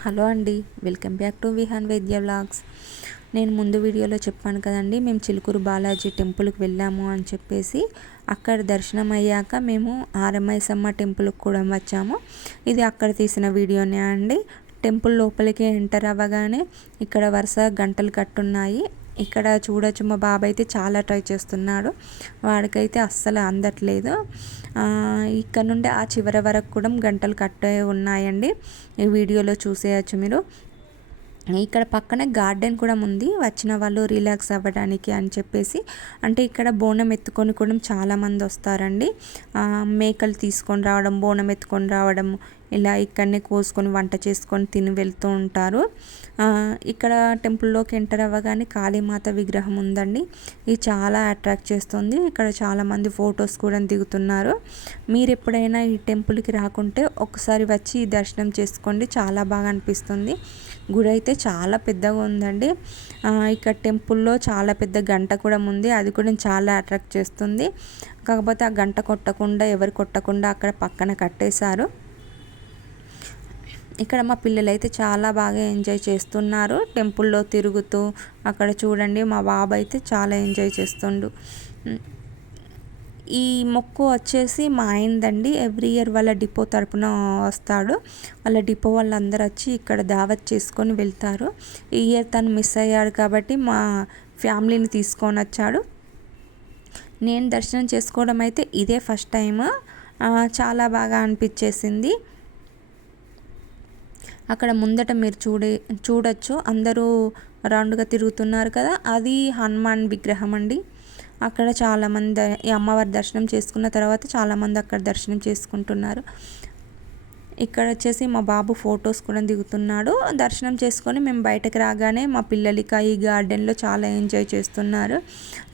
Hello అండి, welcome back to Vihaan వైద్య vlogs. నేను ముందు వీడియోలో చెప్పాను కదండి, మేము చిలుకూరు బాలాజీ టెంపుల్కి వెళ్ళాము అని చెప్పేసి. అక్కడ దర్శనం అయ్యాక మేము ఆరమైసమ్మ టెంపుల్కి కూడా వచ్చాము. ఇది అక్కడ తీసిన వీడియోనే అండి. టెంపుల్ లోపలికి ఎంటర్ అవ్వగానే ఇక్కడ వరుస గంటలు కట్టున్నాయి. ఇక్కడ చూడొచ్చు, మా బాబాయ్ అయితే చాలా ట్రై చేస్తున్నాడు, వాడికైతే అస్సలు అందట్లేదు. ఇక్కడ నుండి ఆ చివరి వరకు కూడా గంటలు కట్టే ఉన్నాయండి. ఈ వీడియోలో చూసేయచ్చు మీరు. ఇక్కడ పక్కనే గార్డెన్ కూడా ఉంది, వచ్చిన వాళ్ళు రిలాక్స్ అవ్వడానికి అని చెప్పేసి. అంటే ఇక్కడ బోనం ఎత్తుకొని కూడా చాలామంది వస్తారండి. మేకలు తీసుకొని రావడం, బోనం ఎత్తుకొని రావడం, ఇలా ఇక్కడనే కోసుకొని వంట చేసుకొని తిని వెళ్తూ ఉంటారు. ఇక్కడ టెంపుల్లోకి ఎంటర్ అవ్వగానే కాళీమాత విగ్రహం ఉందండి. ఇది చాలా అట్రాక్ట్ చేస్తుంది. ఇక్కడ చాలామంది ఫొటోస్ కూడా దిగుతున్నారు. మీరు ఎప్పుడైనా ఈ టెంపుల్కి రాకుంటే ఒకసారి వచ్చి దర్శనం చేసుకోండి, చాలా బాగా అనిపిస్తుంది. గుడి అయితే చాలా పెద్దగా ఉందండి. ఇక్కడ టెంపుల్లో చాలా పెద్ద గంట కూడా ఉంది, అది కూడా చాలా అట్రాక్ట్ చేస్తుంది. కాకపోతే ఆ గంట కొట్టకుండా, ఎవరు కొట్టకుండా అక్కడ పక్కన కట్టేశారు. ఇక్కడ మా పిల్లలు అయితే చాలా బాగా ఎంజాయ్ చేస్తున్నారు టెంపుల్లో తిరుగుతూ. అక్కడ చూడండి, మా బాబు అయితే చాలా ఎంజాయ్ చేస్తుండు. ఈ మొక్కు వచ్చేసి మా ఆయనదండి. ఎవ్రీ ఇయర్ వాళ్ళ డిపో తరపున వస్తాడు. వాళ్ళ డిపో వాళ్ళందరూ వచ్చి ఇక్కడ దావత్ చేసుకొని వెళ్తారు. ఈ ఇయర్ తను మిస్ అయ్యాడు కాబట్టి మా ఫ్యామిలీని తీసుకొని వచ్చాడు. నేను దర్శనం చేసుకోవడం అయితే ఇదే ఫస్ట్ టైం. చాలా బాగా అనిపించేసింది. అక్కడ ముందట మీరు చూడొచ్చు, అందరూ రౌండ్గా తిరుగుతున్నారు కదా, అది హనుమాన్ విగ్రహం అండి. అక్కడ చాలామంది ఈ అమ్మవారి దర్శనం చేసుకున్న తర్వాత చాలామంది అక్కడ దర్శనం చేసుకుంటున్నారు. ఇక్కడ వచ్చేసి మా బాబు ఫొటోస్ కూడా దిగుతున్నాడు. దర్శనం చేసుకొని మేము బయటకు రాగానే మా పిల్లలకి ఈ గార్డెన్లో చాలా ఎంజాయ్ చేస్తున్నారు.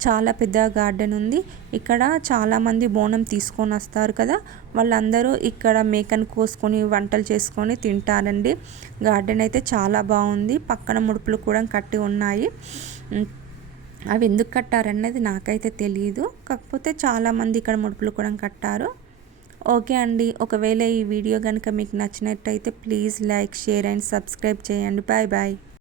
చాలా పెద్ద గార్డెన్ ఉంది. ఇక్కడ చాలామంది బోనం తీసుకొని వస్తారు కదా, వాళ్ళందరూ ఇక్కడ మేకను కోసుకొని వంటలు చేసుకొని తింటారండి. గార్డెన్ అయితే చాలా బాగుంది. పక్కన ముడుపులు కూడా కట్టి ఉన్నాయి. అవి ఎందుకు కట్టారన్నది నాకైతే తెలియదు, కాకపోతే చాలామంది ఇక్కడ ముడుపులు కూడా కట్టారు. ఓకే అండి, ఒకవేళ ఈ వీడియో కనుక మీకు నచ్చినట్టయితే please like, share and subscribe చేయండి. Bye bye.